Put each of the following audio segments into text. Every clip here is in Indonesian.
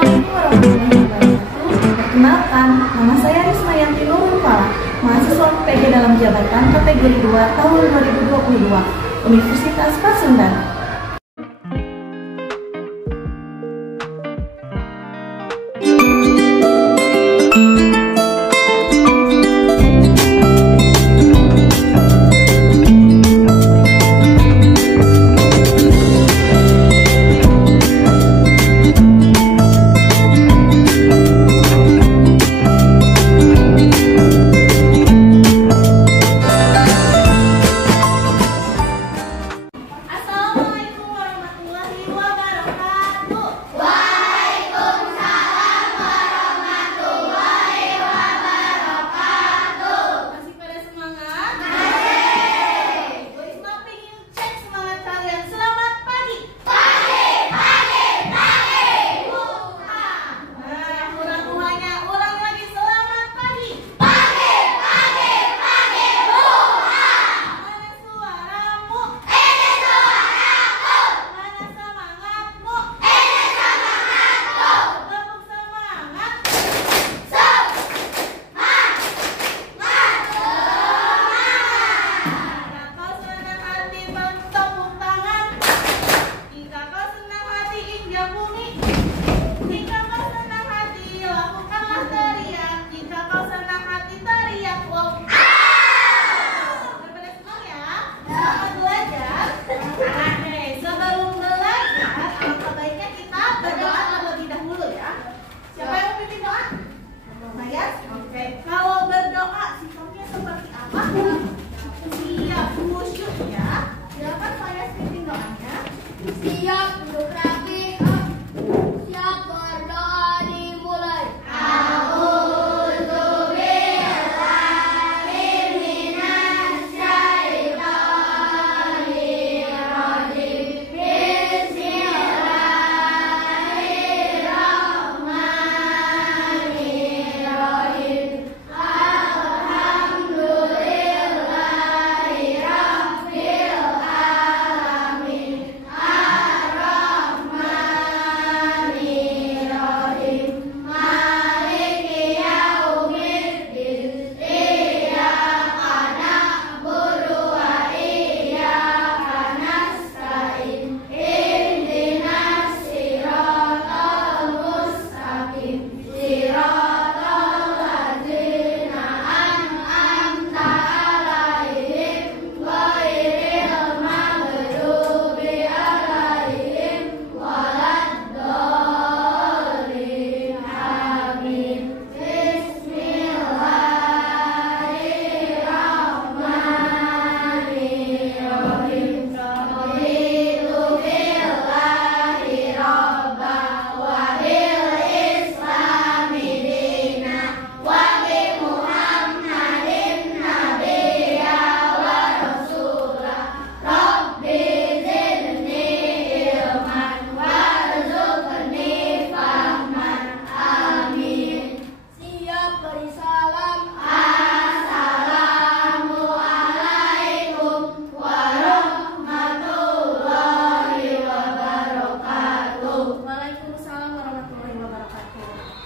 Assalamualaikum warahmatullahi wabarakatuh. Perkenalkan, nama saya Rismayanti Nurul Falah, mahasiswa PG dalam jabatan kategori 2 tahun 2022, Universitas Pasundan.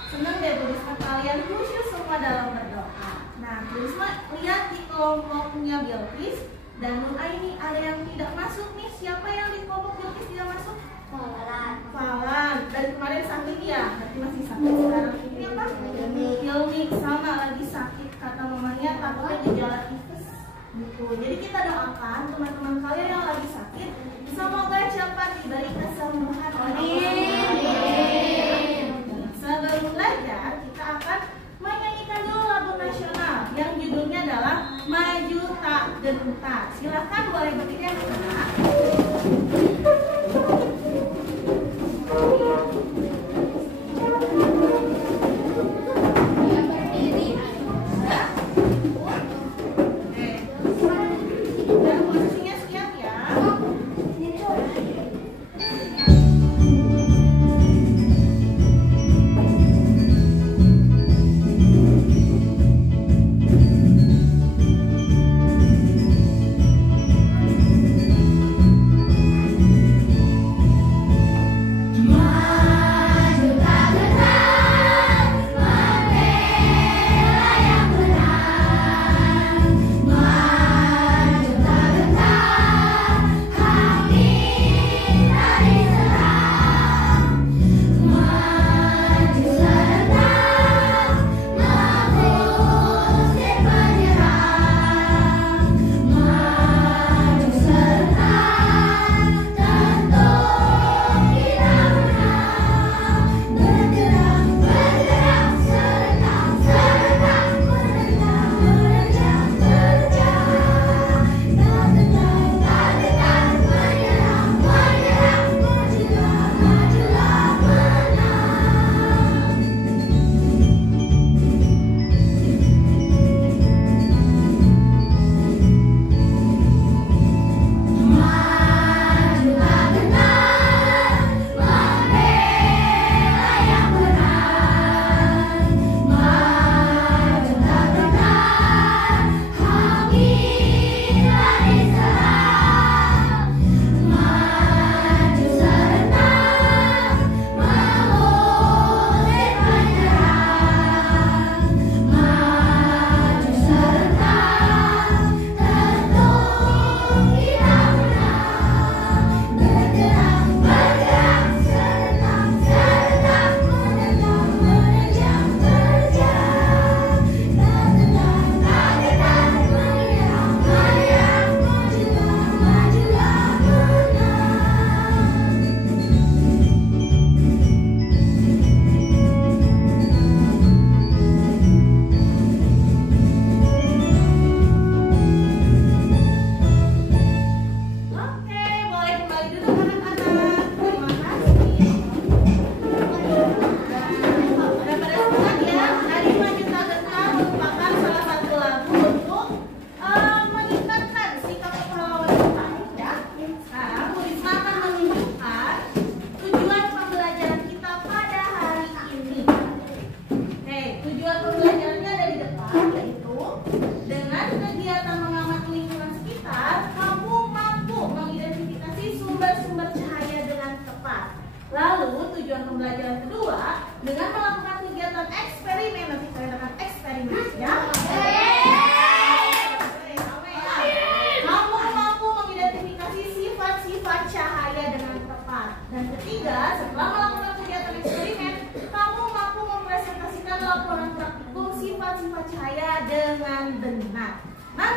Senang deh Bu Risma, kalian khusyuk semua dalam berdoa. Nah, Bu Risma lihat di kelompoknya Bilqis dan Nur Aini ada yang tidak masuk nih. Siapa yang di kelompok Bilqis tidak masuk? Falan. Dari kemarin sakit ya, berarti masih sakit. Sekarang ini apa? Hilmi sama lagi sakit, kata mamanya takutnya gejala tipes. Gitu. Jadi kita doakan teman-teman kalian yang lagi sakit, semoga cepat diberi kesembuhan oleh Allah. Sebelum belajar, kita akan menyanyikan dulu lagu nasional yang judulnya adalah Maju Tak Gentar. Silahkan boleh berdiri anak-anak. Dan posisinya siap ya.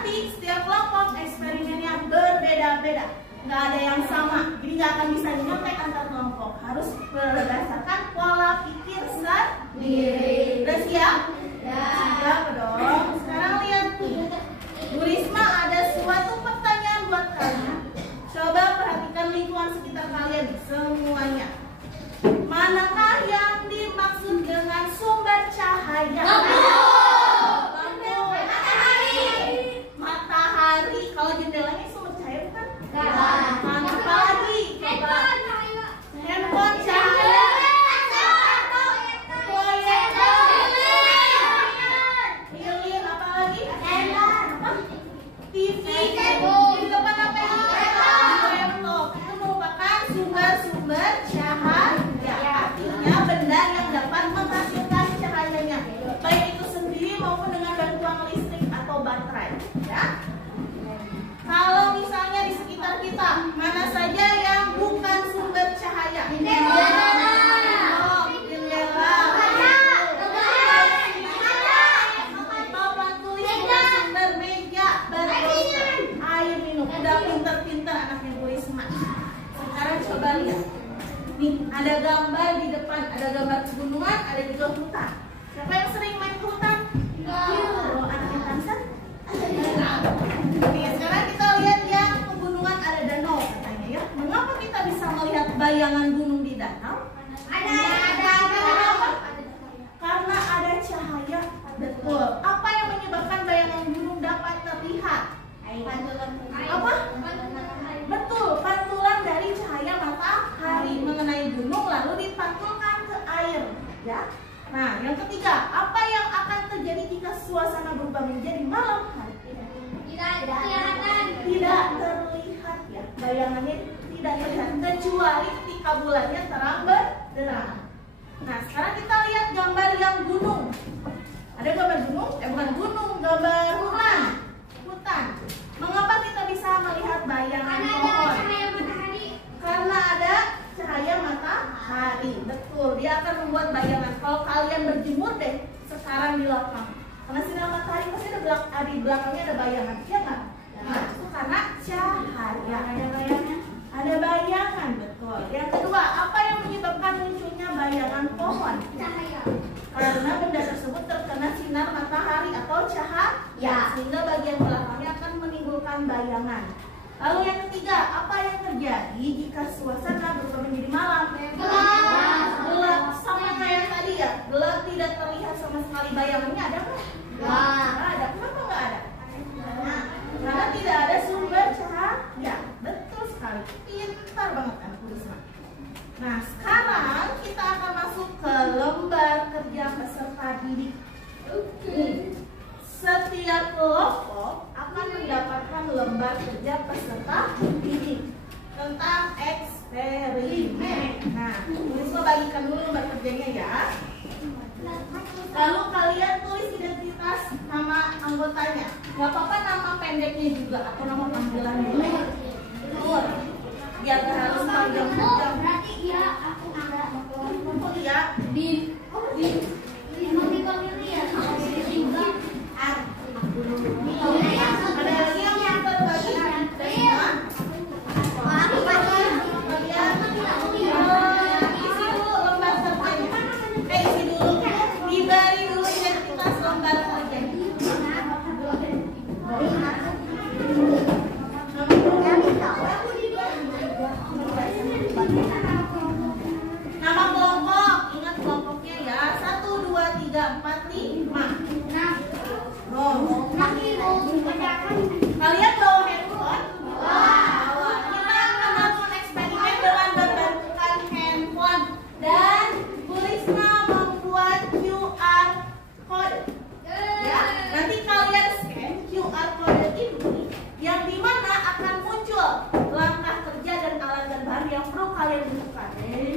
Tapi setiap kelompok eksperimennya berbeda-beda, nggak ada yang sama. Jadi nggak akan bisa dinyontek antar kelompok. Harus berdasarkan pola pikir sendiri. Udah siap? Siap dong. Sekarang lihat nih, Bu Risma ada suatu pertanyaan buat kalian. Coba perhatikan lingkungan sekitar kalian semuanya. Manakah yang dimaksud dengan sumber cahaya? Matahari. Kalau jendelanya sumber cahaya bukan? Apa lagi? Coba. Handphone cahaya. Lilin apa lagi? TV. Di depan apa ini? Laptop. Itu merupakan sumber-sumber cahaya. Artinya benda yang dapat menghasilkan cahayanya, baik itu sendiri maupun dengan bantuan listrik atau baterai. Ya. Kalau misalnya di sekitar kita, mana saja yang bukan sumber cahaya? Jendela. Papan tulis bukan sumber, meja, berdosa, air minum. Udah pinter-pinter anaknya Bu Risma. Sekarang coba lihat. Nih, ada gambar di depan, ada gambar pegunungan, ada juga hutan. Siapa yang sering main ke hutan? Oh, anaknya Tansan? Oke, sekarang kita lihat yang pegunungan, ada danau katanya ya. Mengapa kita bisa melihat bayangan gunung di danau? Karena ada cahaya. Betul. Apa yang menyebabkan bayangan gunung dapat terlihat? Apa? Betul, pantulan dari cahaya matahari mengenai gunung lalu dipantulkan ke air. Ya. Nah, yang ketiga, apa yang akan terjadi jika suasana berubah menjadi malam hari? Tidak terlihat ya, bayangannya tidak terlihat kecuali ketika bulannya terang benderang. Nah, sekarang kita lihat gambar yang gunung. Ada gambar gunung? Bukan gunung, gambar hutan. Mengapa kita bisa melihat bayangan pohon? Karena ada cahaya matahari. Betul, dia akan membuat bayangan. Kalau kalian berjemur deh sekarang di lapang, karena sinar matahari pasti ada di belakangnya ada bayangan, ya nggak? Nah, itu karena cahaya. Ada bayangan, betul. Yang kedua, apa yang menyebabkan munculnya bayangan pohon? Cahaya. Karena benda tersebut terkena sinar matahari atau cahaya, sehingga bagian belakangnya akan menimbulkan bayangan. Lalu yang ketiga, apa yang terjadi jika suasana berubah menjadi malam? Gelap, sama kayak tadi ya. Gelap, tidak terlihat sama sekali bayangannya. Ada nggak? Nggak ada. Kenapa nggak ada? Karena tidak ada sumber cahaya. Betul sekali. Pintar banget anak Risma. Nah, sekarang kita akan masuk ke lembar kerja peserta didik. Setiap kelompok akan mendapatkan lembar kerja peserta didik tentang eksperimen. Nah, Risma bagikan dulu lembar kerjanya ya. Lalu kalian tulis identitas nama anggotanya. Gak apa-apa nama pendeknya juga atau nama panggilannya. Betul. Biar gak harus panjang-panjang. Berarti iya aku ada. Oh iya. Emang dipanggil ya? Ada lagi yang mau berbagi? Isi dulu lembar kerjanya. Isi dulu. Diberi dulu identitas lembar kerjanya. Nama kelompok, ingat kelompoknya ya. 1, 2, 3, 4, 5. Kalian bawa handphone? Bawa. Kita akan melakukan eksperimen dengan berbentukan handphone. Dan Bu Risma membuat QR code. Ya, nanti kalian scan QR code ini, yang dimana akan muncul langkah kerja dan alat dan bahan yang perlu kalian butuhkan.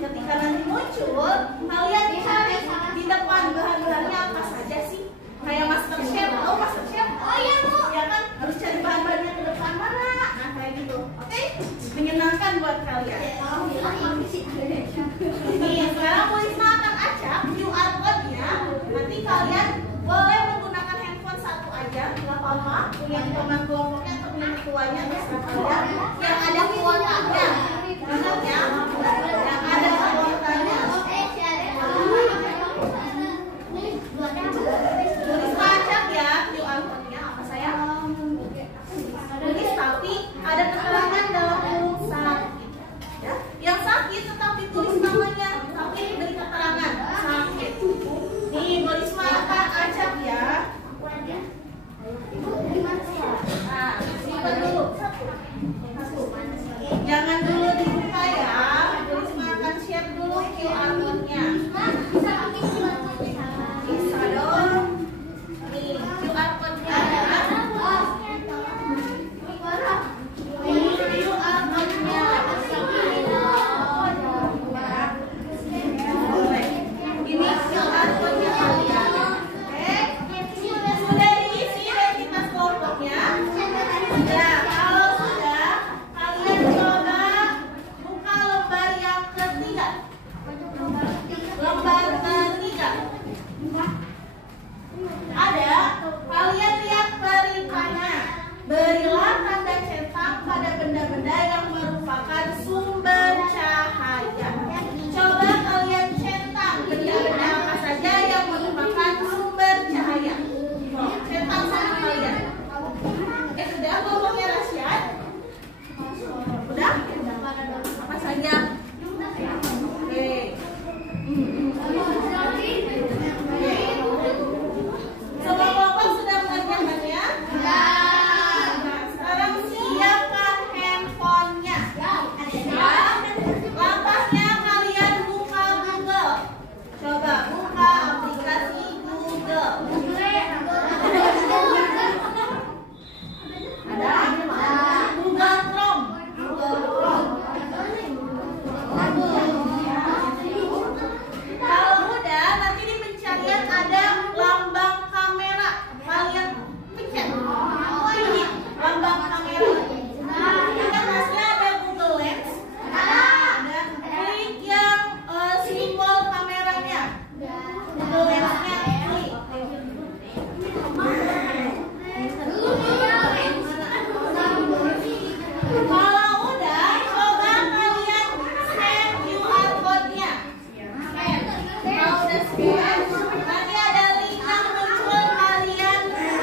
Ketika nanti muncul, kalian cari di depan bahan-bahannya apa saja sih? Kayak master chef, master chef? Oh iya Bu, ya kan harus cari bahan-bahannya ke depan mana? Nah kayak gitu, oke? Menyenangkan buat kalian. Nih, sekarang Bu Risma akan acak QR code-nya. Nanti kalian boleh menggunakan handphone satu aja, nggak apa-apa. punya teman kelompoknya atau punya ketuanya terserah kalian. Yang ada kuotanya, benar ya? Yang ada kuotanya. Tulis pajak ya, QR code-nya apa saya? Tulis tapi ada keterangan dalam kurung sakit. Ya, yang sakit tetap ditulis namanya, tapi diberi keterangan sakit. Nih, Bu Risma akan acak ya. Nah, simpan dulu. Jangan dulu dibuka ya. Bu Risma akan share dulu QR code-nya. Bisa dong. Nih, QR code-nya ya. Nih, QR code-nya. Ini QR code-nya kalian. Oke. Sudah diisi identitas kelompoknya. Sudah. Kalau sudah, kalian coba buka lembar yang ketiga. Lembar ketiga. Ada, kalian lihat perintahnya. Berilah tanda centang pada benda-benda yang merupakan sumber cahaya. Coba kalian centang benda-benda apa saja yang merupakan sumber cahaya. Centang sama kalian. Sudah ngomongnya Rasyan? Udah? Apa saja? Oke. Semua kelompok sudah mengerjakannya? Nah, sekarang siapkan handphonenya. Ya. Langkahnya kalian buka Google. Coba buka aplikasi Google. Ada? Google Chrome. Kalau udah, nanti di pencarian ada lambang kamera. Kalian pencet. Pilih lambang kamera. Yang hasilnya ada Google Lens. Ada. Klik yang simbol kameranya. Google Lens-nya klik. Kalau udah, coba kalian scan QR code-nya. Scan. Kalau udah scan, nanti ada link yang muncul, kalian klik.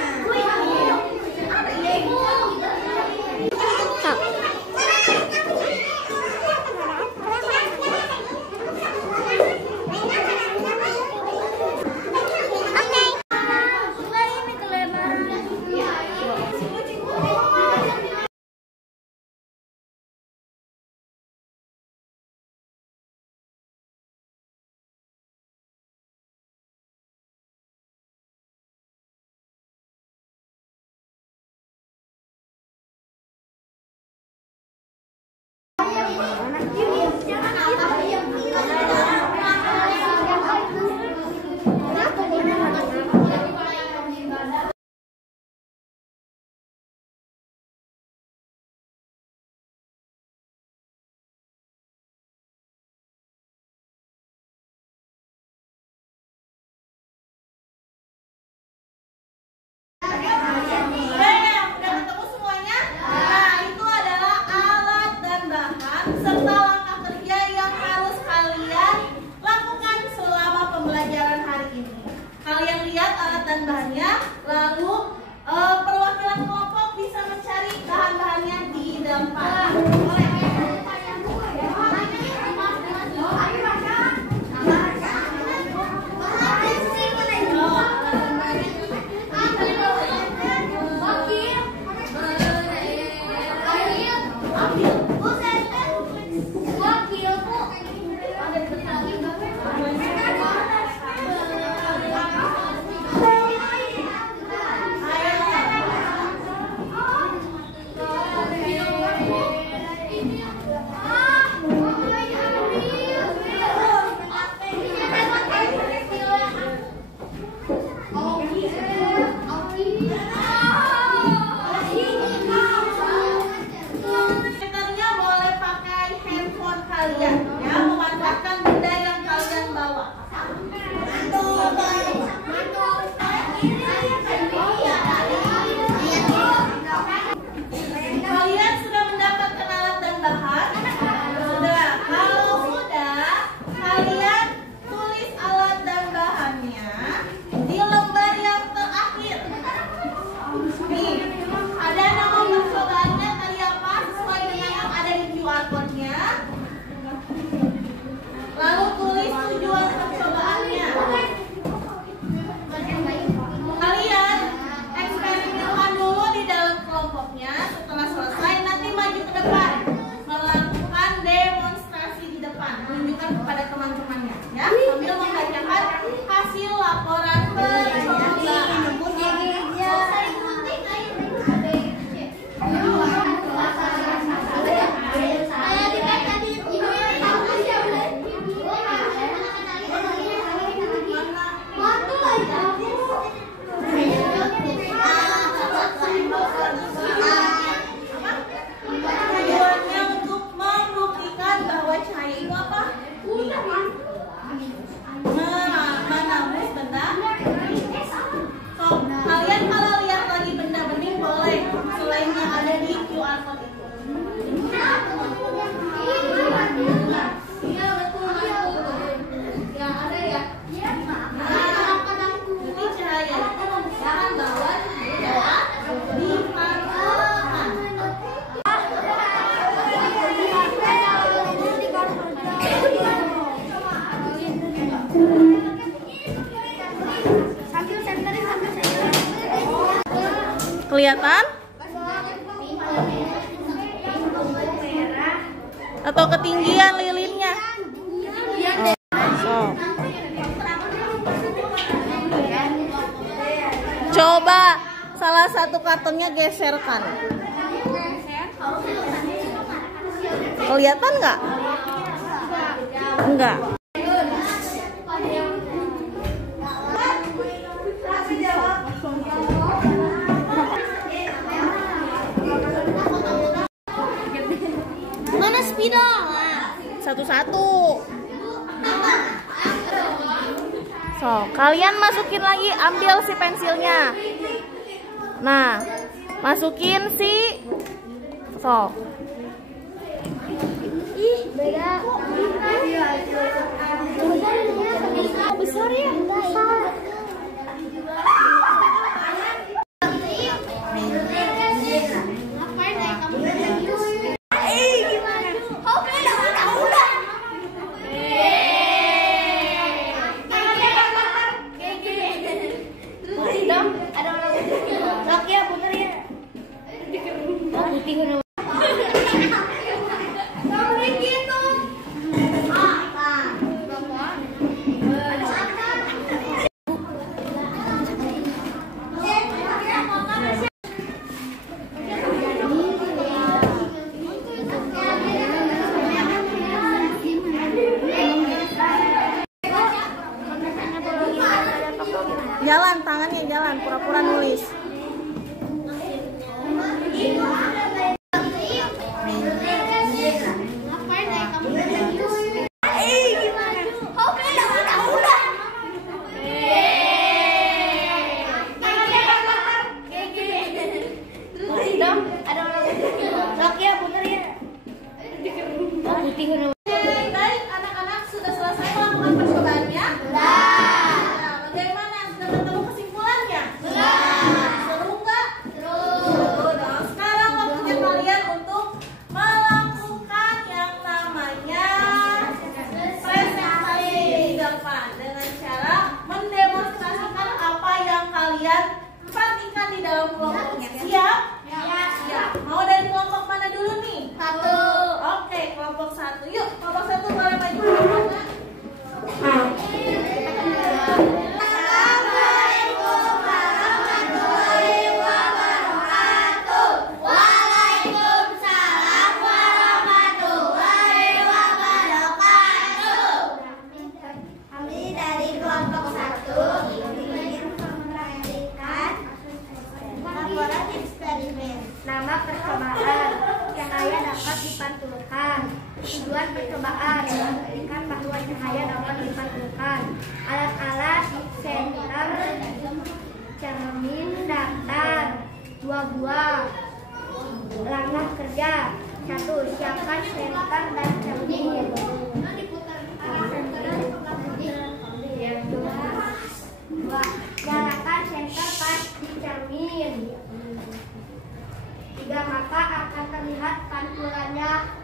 Kelihatan? Atau ketinggian lilinnya? Oh. Coba salah satu kartonnya geserkan. Kelihatan nggak? Enggak. Mana spidol? Satu-satu. So, kalian masukin lagi, ambil si pensilnya. Nah, masukin si Ih, beda. Besar ya? Besar. Ngapain naik kamu? Oke, udah. Ada orang laki ya, bener ya. Putih gitu. Jalan, tangannya jalan, pura-pura nulis. Ngapain naik kamu? Oke, udah. Ada orang laki ya, bener ya. Putih gitu. Baik, anak-anak sudah selesai melakukan percobaannya? Nah, bagaimana? Sudah ketemu kesimpulannya? Seru nggak? Seru dong. Sekarang waktunya kalian untuk melakukan yang namanya presentasi di depan dengan cara mendemonstrasikan apa yang kalian praktikkan di dalam kelompoknya. Siap? Siap. Mau dari kelompok mana dulu nih? Satu. Oke, kelompok satu. Yuk, kelompok satu boleh maju ke depan. Waalaikumsalam warahmatullahi wabarakatuh. Kami dari kelompok 1 ingin memperhatikan laporan eksperimen. Nama percobaan, cahaya dapat dipantulkan. Tujuan percobaan, memastikan bahwa cahaya dapat dipantulkan. Alat-alat, senter, cermin, daftar. 2 buah. Langkah kerja. 1. Siapkan senter dan cermin. 2. Nyalakan senter pas di cermin. 3. Maka akan terlihat pantulannya.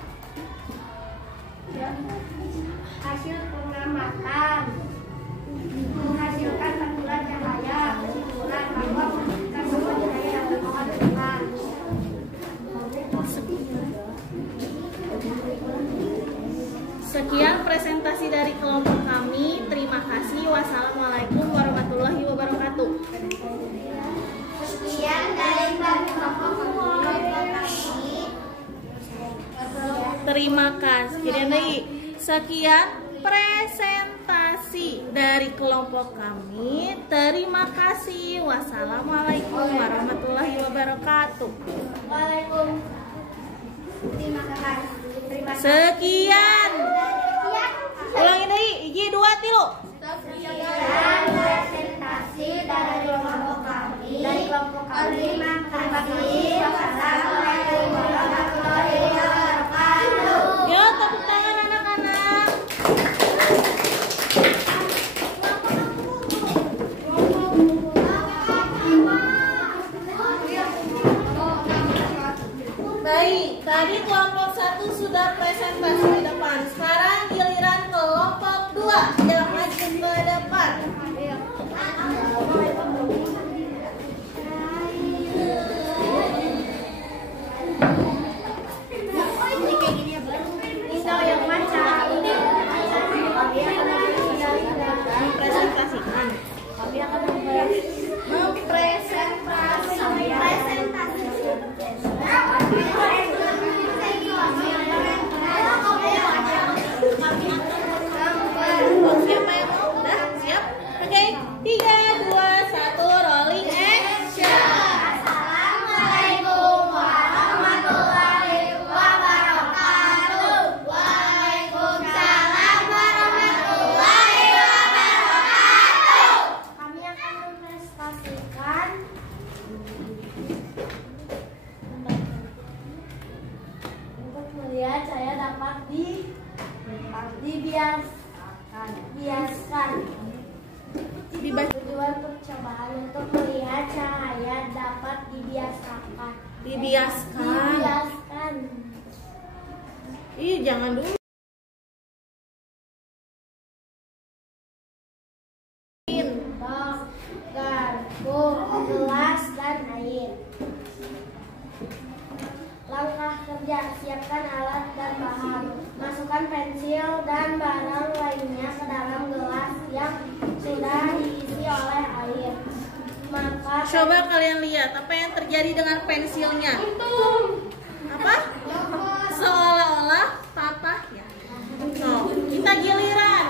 Hasil pengamatan menghasilkan pantulan cahaya. Kesimpulan bahwa memastikan bahwa cahaya dapat dipantulkan. Sekian presentasi dari kelompok kami. Terima kasih. Wassalamualaikum warahmatullahi wabarakatuh. Sekian dari kelompok kami. Terima kasih. Jadi sekian presentasi dari kelompok kami. Terima kasih. Wassalamualaikum warahmatullahi wabarakatuh. Waalaikumsalam. Terima kasih. Sekian. Ulangi dari hiji 2 3. Sekian presentasi dari kelompok kami. Terima kasih. Wassalamualaikum warahmatullahi wabarakatuh. Yo, tepuk tangan anak-anak. Baik, tadi kelompok 1 sudah presentasi di depan. Sekarang giliran kelompok 2 yang maju ke depan. melihat cahaya dapat dibiaskan. Tujuan percobaan untuk melihat cahaya dapat dibiasakan. Dibiaskan. Ih, jangan dulu. Garpu, gelas, dan air. Langkah kerja, siapkan alat dan bahan. Masukkan pensil dan barang lainnya ke dalam gelas yang sudah diisi oleh air. Maka Coba kalian lihat apa yang terjadi dengan pensilnya. Apa? Seolah-olah patah ya. So, kita giliran.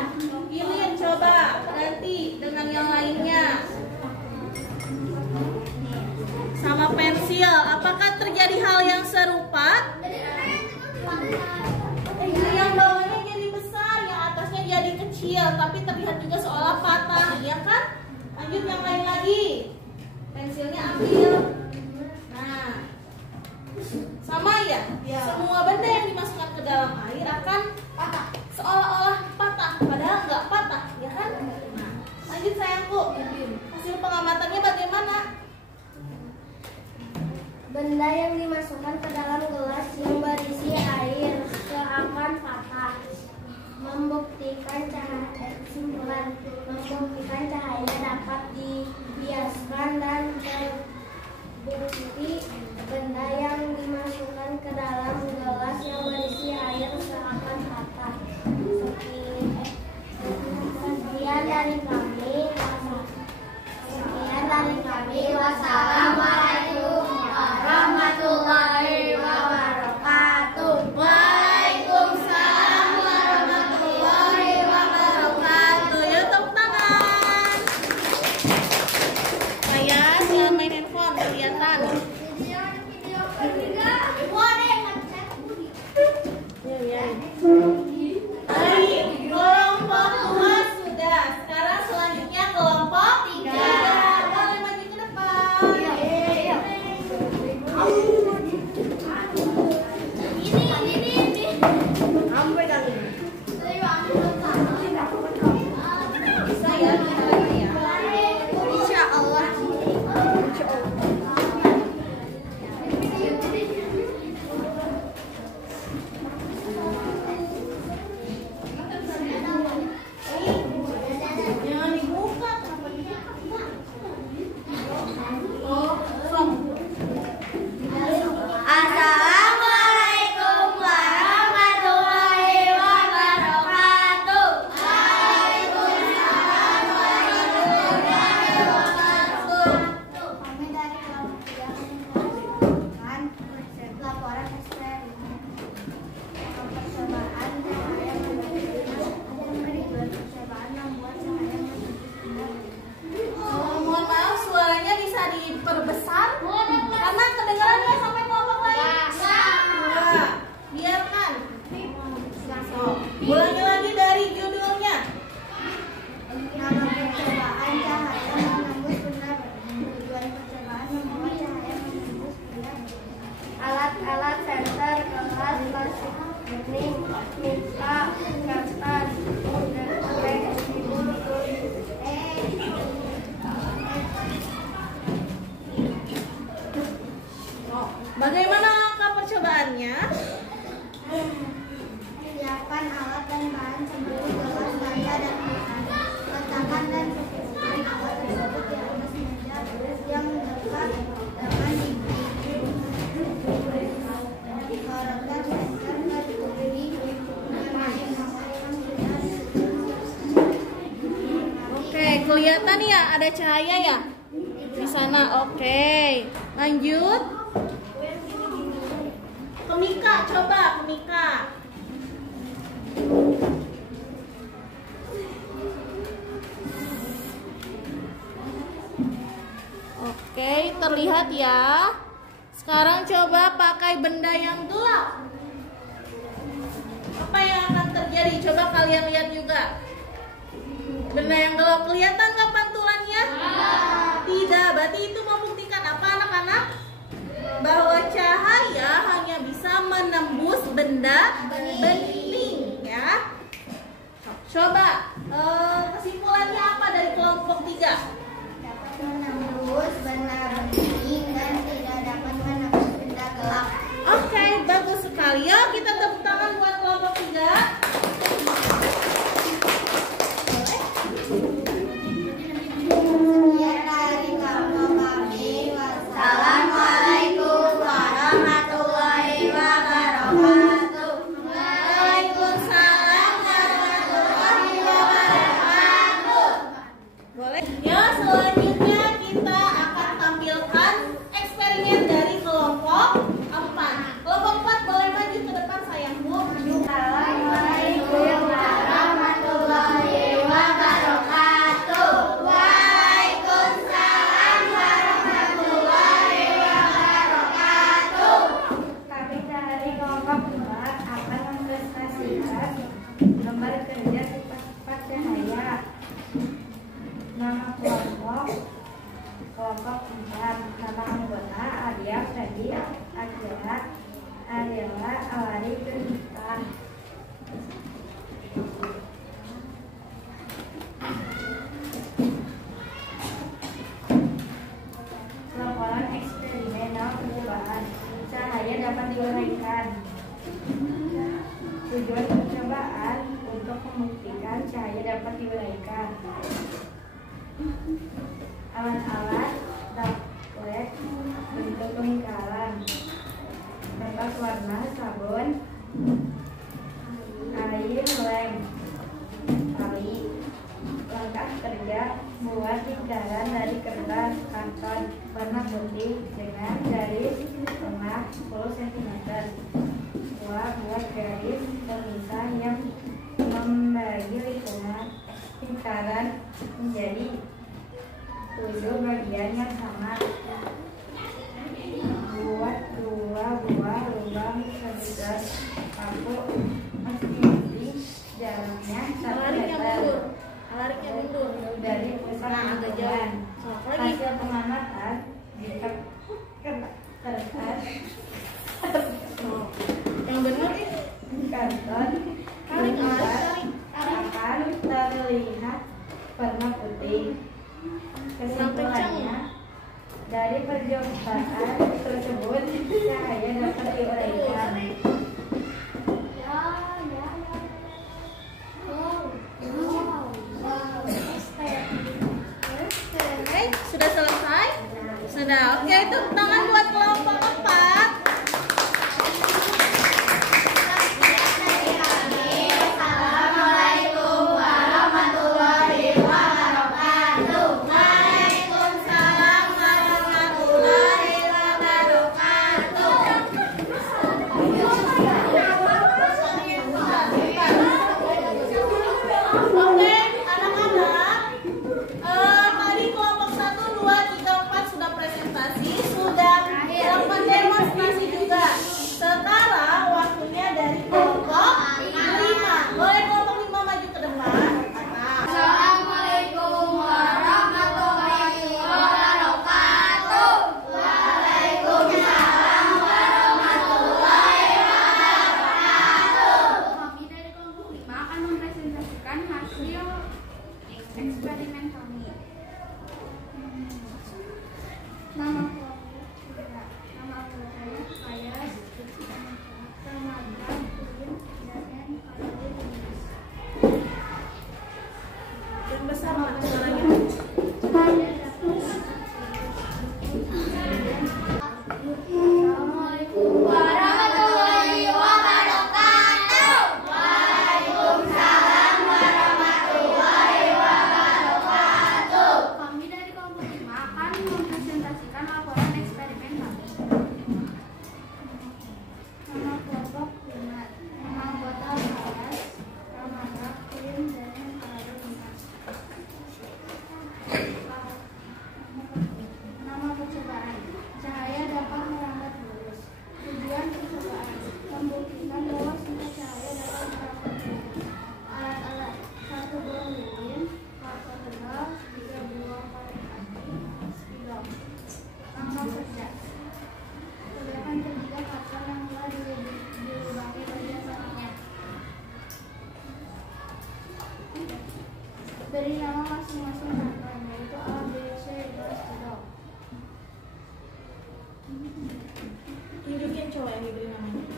Gilir coba. Ganti dengan yang lainnya. Sama pensil. Apakah terjadi hal yang serupa? Yang bawahnya jadi besar, yang atasnya jadi kecil, tapi terlihat juga seolah patah, ya kan? Lanjut yang lain lagi. Pensilnya ambil. Nah, sama ya? Semua benda yang dimasukkan ke dalam air akan patah, seolah-olah patah, padahal nggak patah, ya kan? Nah, lanjut sayangku. Hasil pengamatannya bagaimana? benda yang dimasukkan ke dalam gelas yang berisi air seakan patah. Membuktikan cahaya dapat dibiaskan dan terbukti benda yang dimasukkan ke dalam gelas yang berisi air seakan patah. Sekian dari kami. Wassalamualaikum warahmatullahi wabarakatuh. Waalaikumsalam warahmatullahi wabarakatuh. Yuk tepuk tangan. Saya jangan main handphone, kelihatan. Baik, kelompok 2 sudah. Sekarang selanjutnya kelompok 3. Boleh maju ke depan. Bisa ya, caranya ya. Insya Allah. Jangan dibuka, kenapa dibuka? Oh, from. Assalamualaikum warahmatullahi wabarakatuh. Waalaikumsalam warahmatullahi wabarakatuh. Kami dari kelompok 3 menyampaikan laporan eksperimen percobaan cahaya percobaan membuat cahaya Oh, mohon maaf, suaranya bisa diperbesar karena kedengaran nggak sampai kelompok lain. Nah, biarkan. So, ulangi lagi dari judulnya. Nama percobaan cahaya menembus benda. Tujuan percobaan membuat cahaya menembus benda. Alat-alat senter, kelas, plastik, bening, tinta, kertas, Oh, bagaimana langkah percobaannya? siapkan alat dan bahan seperti gelas, kaca, dan pulsa. Letakkan dan fokuskan alat tersebut di atas meja yang dekat dengan bibir. Sorotkan senter ke kiri Oke, kelihatan ya ada cahaya ya di sana. Oke, lanjut. Ke Mika, coba ke Mika. Oke, terlihat ya. Sekarang coba pakai benda yang gelap. Apa yang akan terjadi? Coba kalian lihat juga. Benda yang gelap kelihatan nggak pantulannya? Tidak, berarti itu membuktikan apa anak-anak? Bahwa cahaya hanya bisa menembus benda bening ya. Coba kesimpulannya apa dari kelompok 3? Dapat menembus benda bening dan tidak dapat menembus benda gelap. Oke, bagus sekali. Yuk kita tepuk tangan buat kelompok 3. Sekian dari kelompok kami. Wassalamualaikum warahmatullahi wabarakatuh. Waalaikumsalam warahmatullahi wabarakatuh. Boleh? Ya, selanjutnya kita akan tampilkan eksperimen dari kelompok 4. Kelompok 4 boleh maju ke depan sayangmu. Assalamualaikum warahmatullahi wabarakatuh. Waalaikumsalam warahmatullahi wabarakatuh. Kami dari kelompok 4 akan mempresentasikan gambar kerja sifat-sifat cahaya. Nama kelompok 4. Nama anggota Arya, Freddy, Akira, Ariela, Alari, Genta. Laporan eksperimen perubahan cahaya dapat diuraikan. Tujuan percobaan untuk membuktikan cahaya dapat diuraikan. Alat-alat dapat bentuk lingkaran, kertas warna, sabun, air, lem, tali. Langkah kerja: buat lingkaran dari kertas karton warna putih dengan garis tengah 10 cm. Buat garis pemisah yang membagi lingkaran menjadi 7 bagian yang sama. Buat 2 buah lubang sebesar paku mesti jaraknya 1 meter. Lariknya mundur. Dari pusat agak jauh. Hasil pengamatan jika kertas Yang benar karton akan terlihat warna putih. Kesimpulannya, dari percobaan tersebut cahaya dapat diuraikan. Oke, sudah selesai. Beri nama masing-masing karton, yaitu A, B, C, gelas, sendok. Tunjukin coba yang diberi namanya.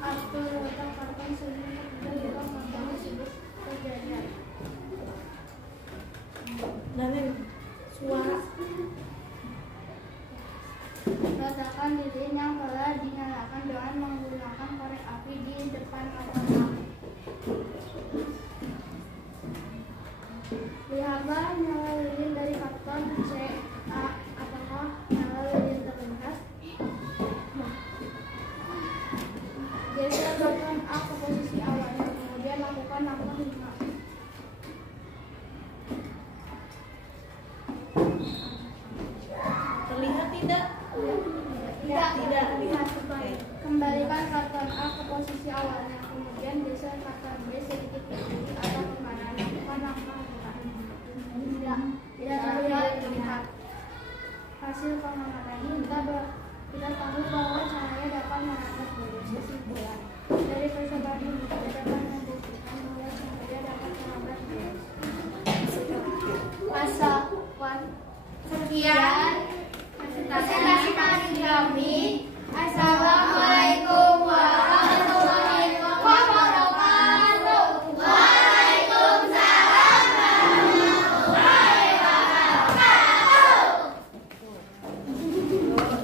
Kartu atau karton sejenis dalam karton disebut sejajar. Dan suara. Letakkan lilin yang telah dinyalakan dengan menggunakan korek api di depan karton A. Lihatlah nyala lilin dari karton C A. Apakah nyala lilin terlihat? Geser karton A ke posisi awalnya, kemudian lakukan langkah 5. Terlihat tidak? Tidak terlihat. Kembalikan karton A ke posisi awalnya, kemudian geser karton B sedikit ke kiri atau ke kanan. Lakukan langkah 4. Tidak terlihat. Hasil pengamatan ini kita tahu bahwa cahaya dapat merambat dari kesimpulan. Dari percobaan ini kita dapat membuktikan bahwa cahaya dapat merambat garis. Sekian presentasi kami. Assalamualaikum warahmatullahi wabarakatuh. Waalaikumsalam warahmatullahi wabarakatuh.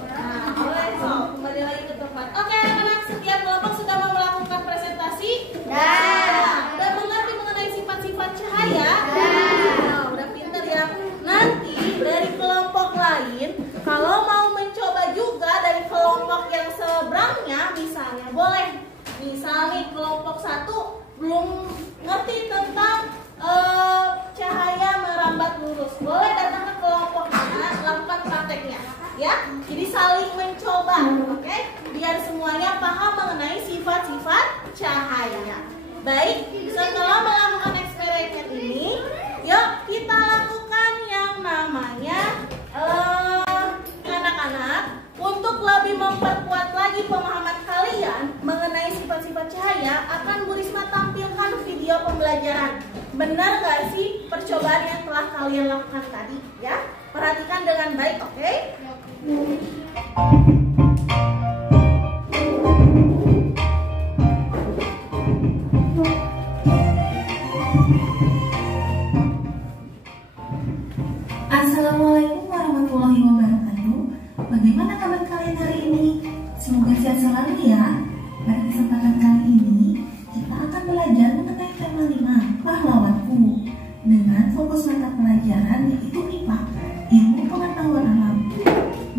Nah, boleh sok kembali lagi ke tempat. Oke, anak-anak, setiap kelompok sudah mau melakukan presentasi? Udah mengerti mengenai sifat-sifat cahaya? Nah, udah pinter ya. Nanti dari kelompok lain, kalau mau mencoba juga dari kelompok yang seberangnya, misalnya boleh. Misal nih kelompok 1 belum ngerti tentang cahaya merambat lurus, boleh datang ke kelompok mana, lakukan prakteknya, ya. Jadi saling mencoba, oke? Biar semuanya paham mengenai sifat-sifat cahaya. Baik, setelah melakukan eksperimen ini, yuk kita lakukan yang namanya anak-anak, untuk lebih memperkuat lagi pemahaman kalian mengenai sifat-sifat cahaya, akan Bu Risma tampilkan video pembelajaran. Benar gak sih percobaan yang telah kalian lakukan tadi? Ya, perhatikan dengan baik, oke? Assalamualaikum warahmatullahi wabarakatuh. Bagaimana kabar kalian hari ini? Semoga sehat selalu ya. Pada kesempatan kali ini kita akan belajar mengenai tema 5, pahlawanku, dengan fokus mata pelajaran yaitu IPA, ilmu pengetahuan alam.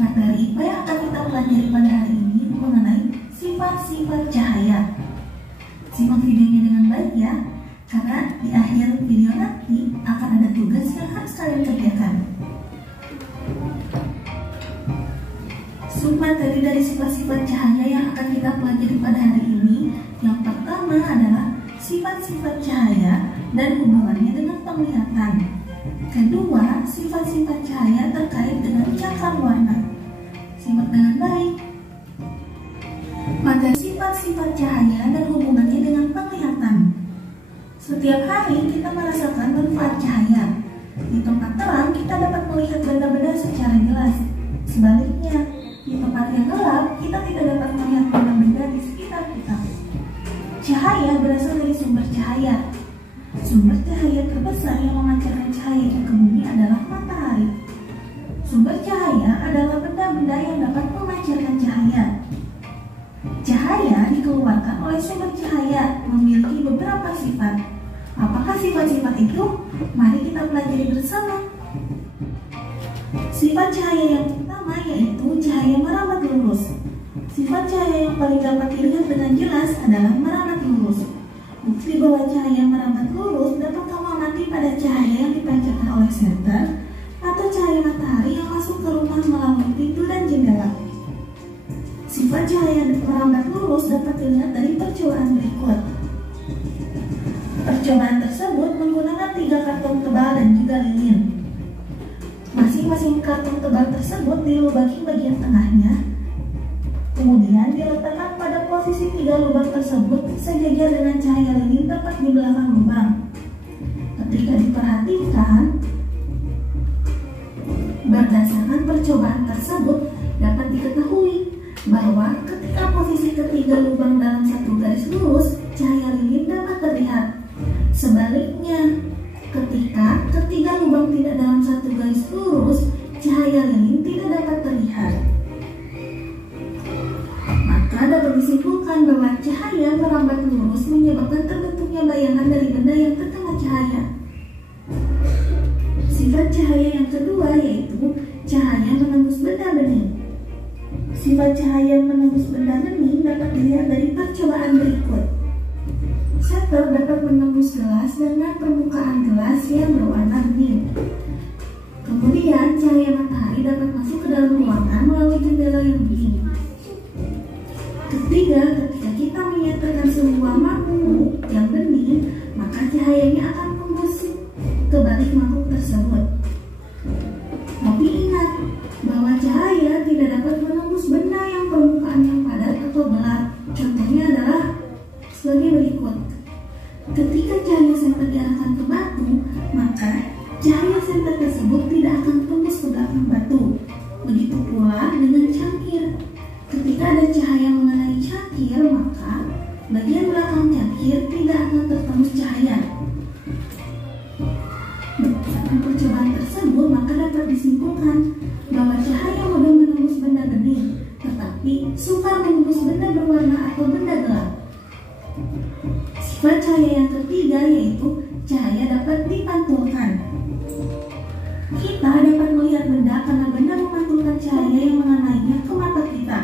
Materi IPA yang akan kita pelajari pada hari ini mengenai sifat-sifat cahaya. Simak videonya dengan baik ya, karena di akhir video nanti akan ada tugas yang harus kalian kerjakan. Submateri dari sifat-sifat cahaya yang akan kita pelajari pada hari ini, yang pertama adalah sifat-sifat cahaya dan hubungannya dengan penglihatan. Kedua, sifat-sifat cahaya terkait dengan cakram warna. Simak dengan baik. Materi sifat-sifat cahaya dan hubungannya dengan penglihatan. Setiap hari kita merasakan manfaat cahaya. Di tempat terang kita dapat melihat benda-benda secara jelas. Sebaliknya, di tempat yang gelap kita tidak dapat melihat benda-benda di sekitar kita. Cahaya berasal dari sumber cahaya. Sumber cahaya terbesar yang memancarkan cahaya ke bumi adalah matahari. Sumber cahaya adalah benda-benda yang dapat memancarkan cahaya. Cahaya dikeluarkan oleh sumber cahaya memiliki beberapa sifat. Apakah sifat-sifat itu? Mari kita pelajari bersama. Sifat cahaya yang pertama yaitu cahaya merambat lurus. Sifat cahaya yang paling dapat dilihat dengan jelas adalah merambat lurus. Bukti bahwa cahaya merambat lurus dapat kamu amati pada cahaya yang dipancarkan oleh senter atau cahaya matahari yang masuk ke rumah melalui pintu dan jendela. Sifat cahaya merambat lurus dapat dilihat dari percobaan berikut. Percobaan tersebut menggunakan 3 karton tebal dan juga lilin. Masing-masing karton tebal tersebut dilubangi bagian tengahnya. Kemudian diletakkan pada posisi 3 lubang tersebut sejajar dengan cahaya lilin tepat di belakang lubang. Ketika diperhatikan, berdasarkan percobaan tersebut dapat diketahui bahwa ketika posisi ketiga lubang dalam satu garis lurus, cahaya lilin dapat terlihat. Sebaliknya, ketika ketiga lubang tidak dalam satu garis lurus, cahaya lilin tidak dapat terlihat. Maka dapat disimpulkan bahwa cahaya merambat lurus menyebabkan terbentuknya bayangan dari benda yang terkena cahaya. Sifat cahaya yang kedua yaitu cahaya menembus benda bening. Sifat cahaya menembus benda bening dapat dilihat dari percobaan berikut. Senter dapat menembus gelas dengan permukaan gelas yang berwarna bening. Kemudian cahaya matahari dapat masuk ke dalam ruangan melalui jendela yang bening. Ketiga, ketika kita menyatakan sebuah makhluk yang bening, maka cahayanya akan tembus ke balik makhluk tersebut. Tapi ingat bahwa cahaya tidak dapat menembus benda yang permukaan yang padat atau gelap. Contohnya adalah sebagai berikut. Ketika cahaya senter diarahkan ke batu, maka cahaya senter tersebut tidak akan tembus ke belakang batu. Begitu pula dengan cangkir. Ketika ada cahaya mengenai cangkir, maka bagian belakang cangkir tidak akan tertembus cahaya. Berdasarkan percobaan tersebut, maka dapat disimpulkan bahwa cahaya mudah menembus benda bening, tetapi sukar menembus benda berwarna atau benda gelap. Sifat cahaya yang ketiga yaitu cahaya dapat dipantulkan. Kita dapat melihat benda karena benda memantulkan cahaya yang mengenainya ke mata kita.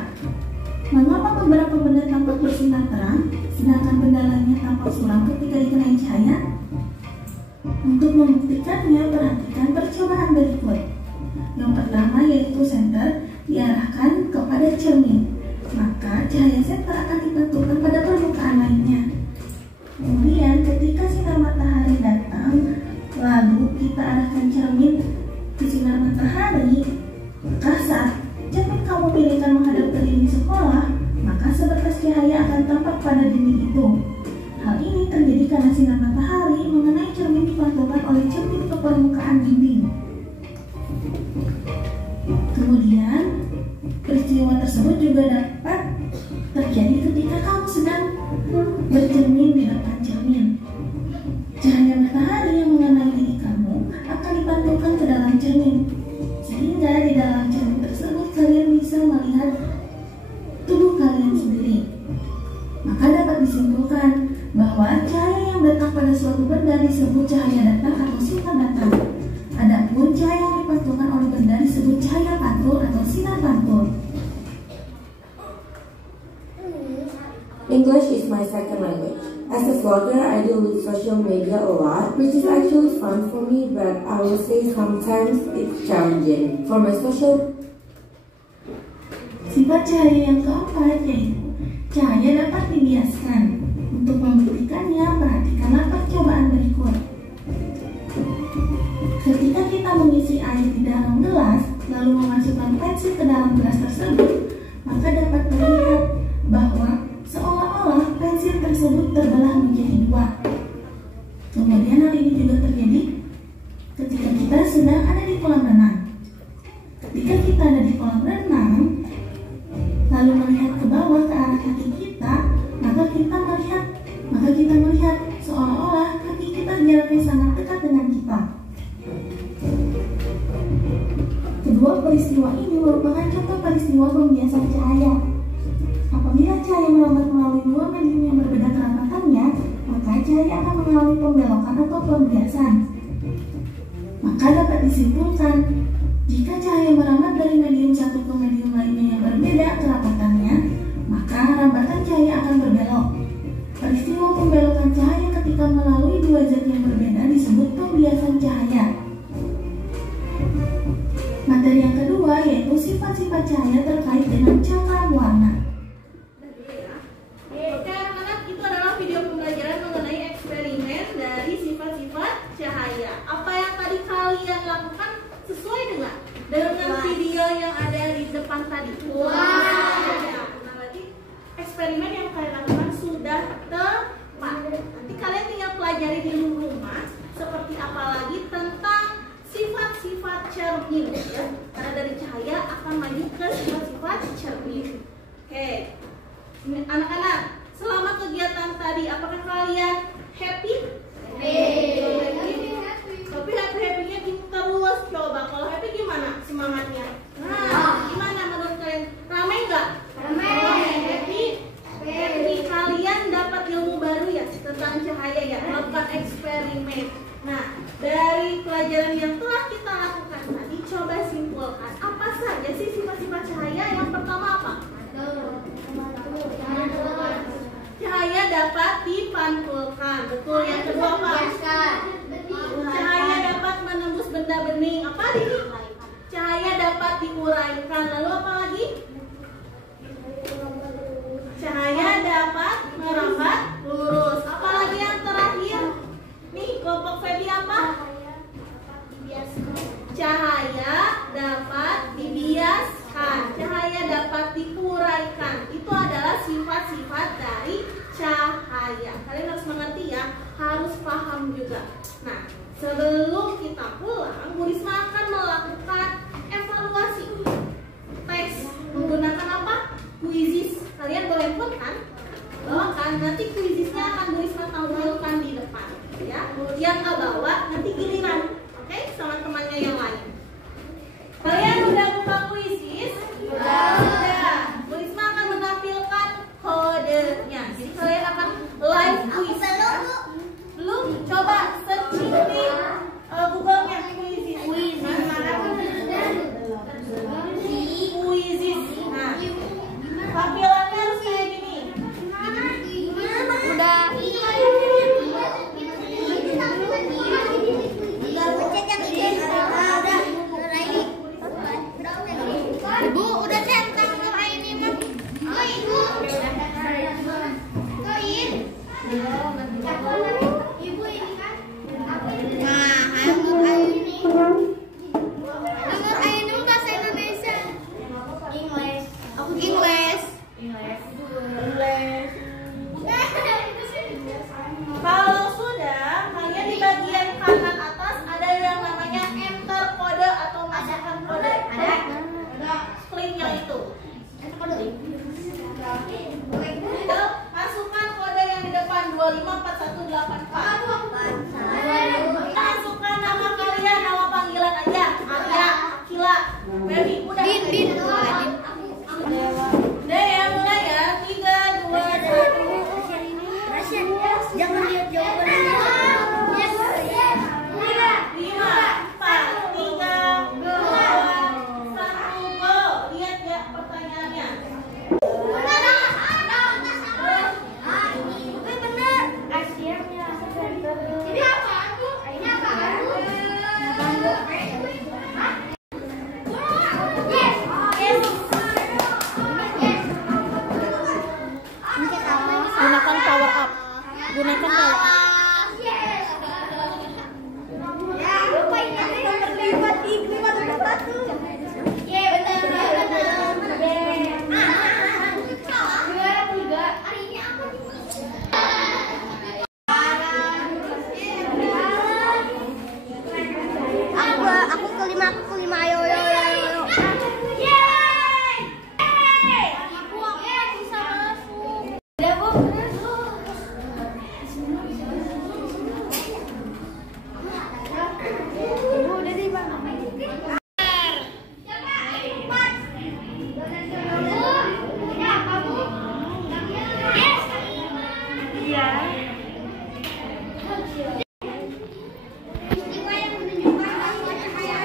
Mengapa beberapa benda tampak bersinar terang, sedangkan benda lainnya tampak suram ketika dikenai cahaya? Untuk membuktikannya, perhatikan percobaan berikut. Yang pertama yaitu senter diarahkan kepada cermin, maka cahaya senter akan dipantulkan pada permukaan lainnya. Kemudian ketika sinar matahari datang, lalu kita arahkan cermin ke sinar matahari, maka saat cermin kamu pilihkan menghadap ke dinding sekolah, maka sebatas cahaya akan tampak pada dinding itu. Hal ini terjadi karena sinar matahari mengenai cermin dipantulkan oleh cermin ke permukaan dinding. Kemudian, peristiwa tersebut juga dapat terjadi ketika kamu sedang bercermin di depan cermin. Cahaya matahari yang mengenai diri kamu akan dipantulkan ke dalam cermin, sehingga di dalam cermin tersebut kalian bisa melihat tubuh kalian sendiri. Maka dapat disimpulkan bahwa cahaya yang datang pada suatu benda disebut cahaya datang atau sinar datang. Adapun cahaya yang dipantulkan oleh benda disebut cahaya pantul atau sinar pantul. English is my second language. As a vlogger, I deal with social media a lot, which is actually fun for me, but I will say sometimes it's challenging. For my social... Sifat cahaya yang keempat yaitu cahaya dapat dibiaskan. Untuk membuktikannya, perhatikanlah percobaan berikut. Ketika kita mengisi air di dalam gelas, lalu memasukkan pensil ke dalam gelas tersebut, maka dapat terlihat bahwa seolah-olah pensil tersebut terbelah menjadi dua. Kemudian hal ini juga terjadi ketika kita sedang ada di kolam renang. Ketika kita ada di kolam renang, lalu melihat ke bawah ke arah kaki kita, maka kita melihat seolah-olah kaki kita jaraknya sangat dekat dengan kita. Kedua peristiwa ini merupakan contoh peristiwa pembiasan cahaya. Apabila cahaya melambat melalui dua medium yang berbeda kerapatannya, maka cahaya akan mengalami pembelokan atau pembiasan. Maka dapat disimpulkan, jika cahaya merambat dari medium satu ke medium lainnya yang berbeda kerapatannya, maka rambatan cahaya akan berbelok. Peristiwa pembelokan cahaya ketika melalui dua zat yang berbeda disebut pembiasan cahaya. Materi yang kedua yaitu sifat-sifat cahaya terkait dengan cakram warna. Oke anak-anak, itu adalah video pembelajaran mengenai eksperimen dari sifat-sifat cahaya. Apa yang tadi kalian lakukan sesuai dengan dengan video yang ada di depan tadi. Nah, berarti eksperimen yang kalian lakukan sudah tepat. Nanti kalian tinggal pelajari di rumah seperti apa lagi tentang sifat-sifat cermin ya. Karena dari cahaya akan maju ke sifat-sifat cermin. Oke. Anak-anak, selama kegiatan tadi apakah kalian happy? Tapi happy-nya terus coba. Kalau happy gimana semangatnya? Nah, gimana menurut kalian? Ramai nggak? Happy? Kalian dapat ilmu baru ya tentang cahaya ya, melakukan eksperimen. Nah, dari pelajaran yang telah kita lakukan tadi, coba simpulkan apa saja sih sifat-sifat cahaya. Yang pertama apa? Cahaya dapat dipantulkan. Betul. Yang kedua apa? Cahaya dapat menembus benda bening. Apa ini? Cahaya dapat diuraikan. Lalu apa lagi? Cahaya dapat merambat lurus. Apa lagi yang terakhir? Nih, kelompok Febi apa? Cahaya dapat dibiaskan. Cahaya dapat diuraikan. Itu adalah sifat-sifat dari cahaya. Kalian harus mengerti ya, harus paham juga. Nah, sebelum kita pulang, Bu Risma akan melakukan evaluasi tes menggunakan apa? Quizzes. Kalian boleh pun kan? Bawakan. Nanti quizzesnya akan Bu Risma tampilkan di depan. Ya, yang nggak bawa nanti giliran. Oke, sama temannya yang lain. Kalian udah buka quizzes? Sudah. Bu Risma akan menampilkan kodenya. Jadi kalian akan live quiz. Belum? Coba searching di Google-nya quizzes. Quizzes. Nah, tampilannya harus kayak gini. Udah. Ibu udah centang tuh ini mah. Oh, Ibu. Ibu ini kan. Nah, nomor ini. Nomor ini bahasa Indonesia. English. English. Kalau sudah, kalian di bagian kanan atas ada yang namanya enter kode atau masukkan kode. Ada. Kliknya itu. Masukkan kode yang di depan 254184. Masukkan nama kalian, nama panggilan aja. Arya, Akila, Baby, udah. Din. Udah ya, mulai ya. 3, 2, 1. Jangan lihat jawabannya. 5, 4, 3, 2, 1, go. Lihat ya pertanyaannya. Ini apa? Ini apa? Gunakan power up. Gunakan power up. Aku kelima, ayo. Bisa masuk. Udah, Bu. Istiwa yang menunjukkan bahwa cahaya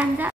Kanza